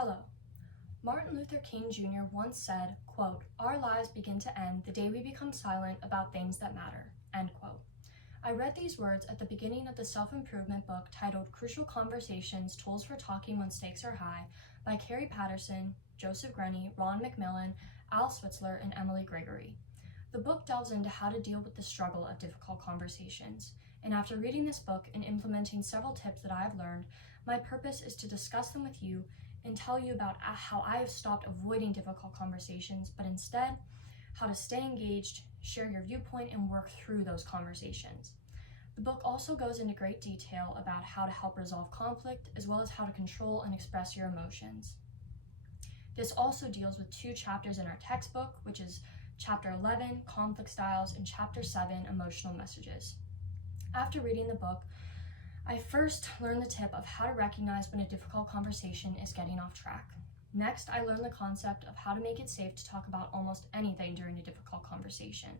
Hello. Martin Luther King Jr. once said, quote, "Our lives begin to end the day we become silent about things that matter," end quote. I read these words at the beginning of the self-improvement book titled Crucial Conversations, Tools for Talking When Stakes Are High by Carrie Patterson, Joseph Grenny, Ron McMillan, Al Switzler, and Emily Gregory. The book delves into how to deal with the struggle of difficult conversations. And after reading this book and implementing several tips that I have learned, my purpose is to discuss them with you and tell you about how I have stopped avoiding difficult conversations, but instead, how to stay engaged, share your viewpoint, and work through those conversations. The book also goes into great detail about how to help resolve conflict, as well as how to control and express your emotions. This also deals with 2 chapters in our textbook, which is Chapter 11, Conflict Styles, and Chapter 7, Emotional Messages. After reading the book, I first learned the tip of how to recognize when a difficult conversation is getting off track. Next, I learned the concept of how to make it safe to talk about almost anything during a difficult conversation.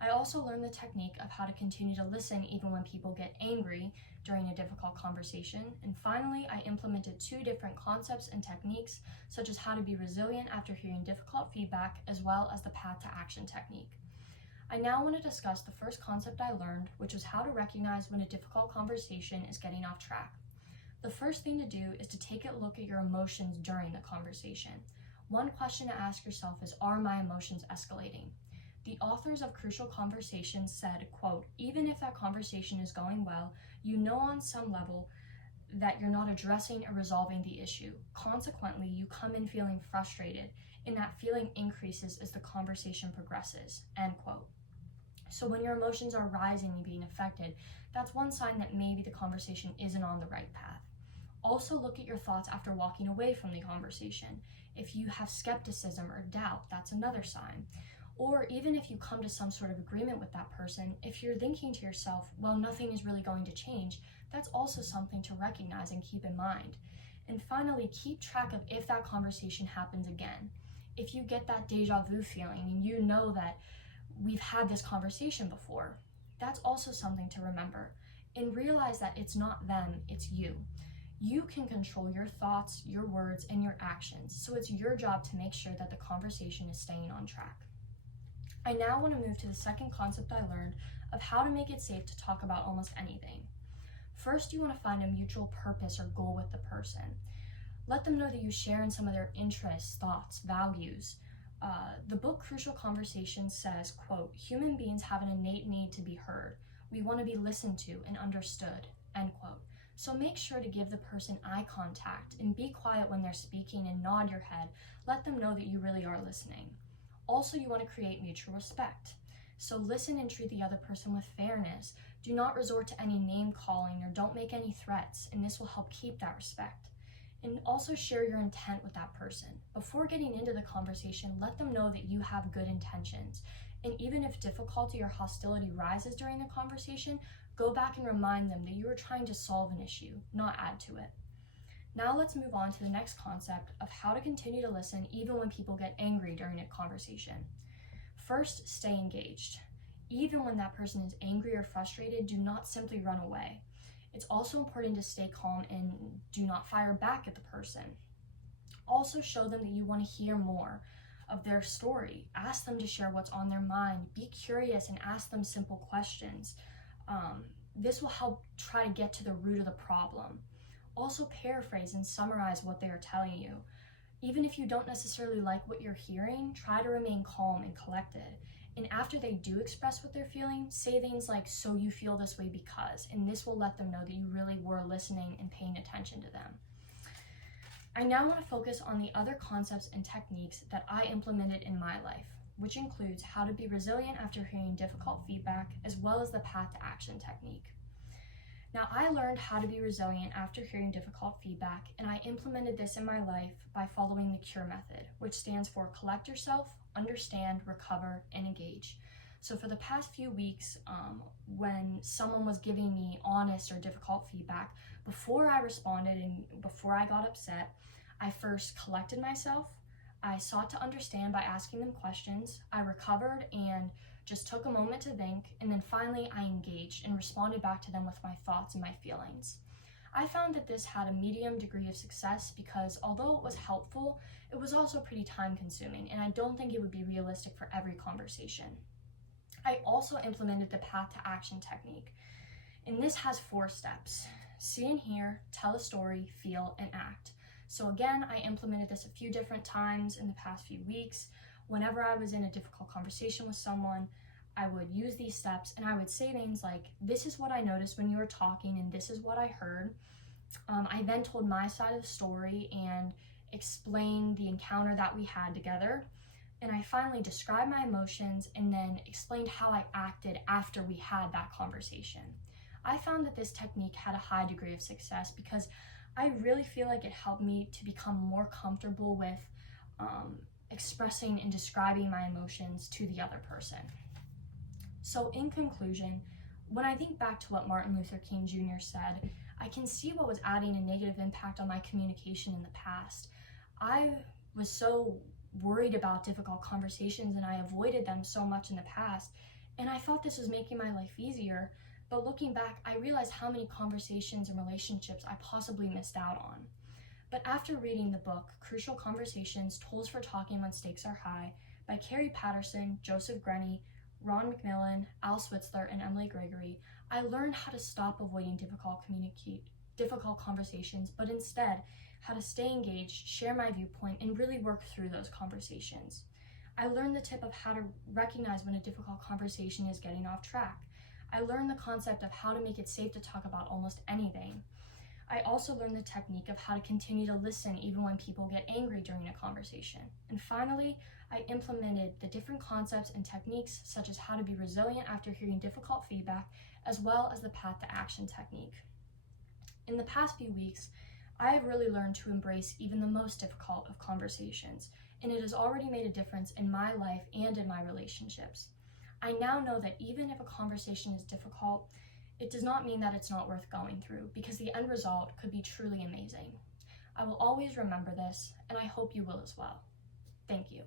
I also learned the technique of how to continue to listen even when people get angry during a difficult conversation. And finally, I implemented 2 different concepts and techniques, such as how to be resilient after hearing difficult feedback, as well as the path to action technique. I now want to discuss the first concept I learned, which was how to recognize when a difficult conversation is getting off track. The first thing to do is to take a look at your emotions during the conversation. One question to ask yourself is, are my emotions escalating? The authors of Crucial Conversations said, quote, "Even if that conversation is going well, you know on some level that you're not addressing or resolving the issue. Consequently, you come in feeling frustrated, and that feeling increases as the conversation progresses," end quote. So when your emotions are rising and being affected, that's one sign that maybe the conversation isn't on the right path. Also look at your thoughts after walking away from the conversation. If you have skepticism or doubt, that's another sign. Or even if you come to some sort of agreement with that person, if you're thinking to yourself, well, nothing is really going to change, that's also something to recognize and keep in mind. And finally, keep track of if that conversation happens again. If you get that deja vu feeling and you know that we've had this conversation before, that's also something to remember. And realize that it's not them, it's you. You can control your thoughts, your words, and your actions, so it's your job to make sure that the conversation is staying on track. I now want to move to the second concept I learned of how to make it safe to talk about almost anything. First, you want to find a mutual purpose or goal with the person. Let them know that you share in some of their interests, thoughts, values. The book Crucial Conversations says, quote, "Human beings have an innate need to be heard. We want to be listened to and understood," end quote. So make sure to give the person eye contact and be quiet when they're speaking and nod your head. Let them know that you really are listening. Also, you want to create mutual respect. So listen and treat the other person with fairness. Do not resort to any name calling or don't make any threats, and this will help keep that respect. And also share your intent with that person. Before getting into the conversation, let them know that you have good intentions. And even if difficulty or hostility rises during the conversation, go back and remind them that you are trying to solve an issue, not add to it. Now let's move on to the next concept of how to continue to listen even when people get angry during a conversation. First, stay engaged. Even when that person is angry or frustrated, do not simply run away. It's also important to stay calm and do not fire back at the person. Also show them that you want to hear more of their story. Ask them to share what's on their mind. Be curious and ask them simple questions. This will help try to get to the root of the problem. Also paraphrase and summarize what they are telling you. Even if you don't necessarily like what you're hearing, try to remain calm and collected. And after they do express what they're feeling, say things like, "So you feel this way because," and this will let them know that you really were listening and paying attention to them. I now want to focus on the other concepts and techniques that I implemented in my life, which includes how to be resilient after hearing difficult feedback, as well as the path to action technique. Now, I learned how to be resilient after hearing difficult feedback, and I implemented this in my life by following the CURE method, which stands for collect yourself, understand, recover, and engage. So for the past few weeks, when someone was giving me honest or difficult feedback, before I responded and before I got upset, I first collected myself. I sought to understand by asking them questions. I recovered and just took a moment to think, and then finally I engaged and responded back to them with my thoughts and my feelings. I found that this had a medium degree of success because although it was helpful, it was also pretty time consuming, and I don't think it would be realistic for every conversation. I also implemented the path to action technique, and this has 4 steps: see and hear, tell a story, feel, and act. So again, I implemented this a few different times in the past few weeks. Whenever I was in a difficult conversation with someone, I would use these steps and I would say things like, this is what I noticed when you were talking and this is what I heard. I then told my side of the story and explained the encounter that we had together. And I finally described my emotions and then explained how I acted after we had that conversation. I found that this technique had a high degree of success because I really feel like it helped me to become more comfortable with expressing and describing my emotions to the other person. So in conclusion, when I think back to what Martin Luther King Jr. said, I can see what was adding a negative impact on my communication in the past. I was so worried about difficult conversations and I avoided them so much in the past, and I thought this was making my life easier. But looking back, I realized how many conversations and relationships I possibly missed out on. But after reading the book, Crucial Conversations, Tools for Talking When Stakes Are High, by Carrie Patterson, Joseph Grenny, Ron McMillan, Al Switzler, and Emily Gregory, I learned how to stop avoiding difficult conversations, but instead how to stay engaged, share my viewpoint, and really work through those conversations. I learned the tip of how to recognize when a difficult conversation is getting off track. I learned the concept of how to make it safe to talk about almost anything. I also learned the technique of how to continue to listen even when people get angry during a conversation. And finally, I implemented the different concepts and techniques such as how to be resilient after hearing difficult feedback, as well as the path to action technique. In the past few weeks, I have really learned to embrace even the most difficult of conversations, and it has already made a difference in my life and in my relationships. I now know that even if a conversation is difficult, it does not mean that it's not worth going through, because the end result could be truly amazing. I will always remember this, and I hope you will as well. Thank you.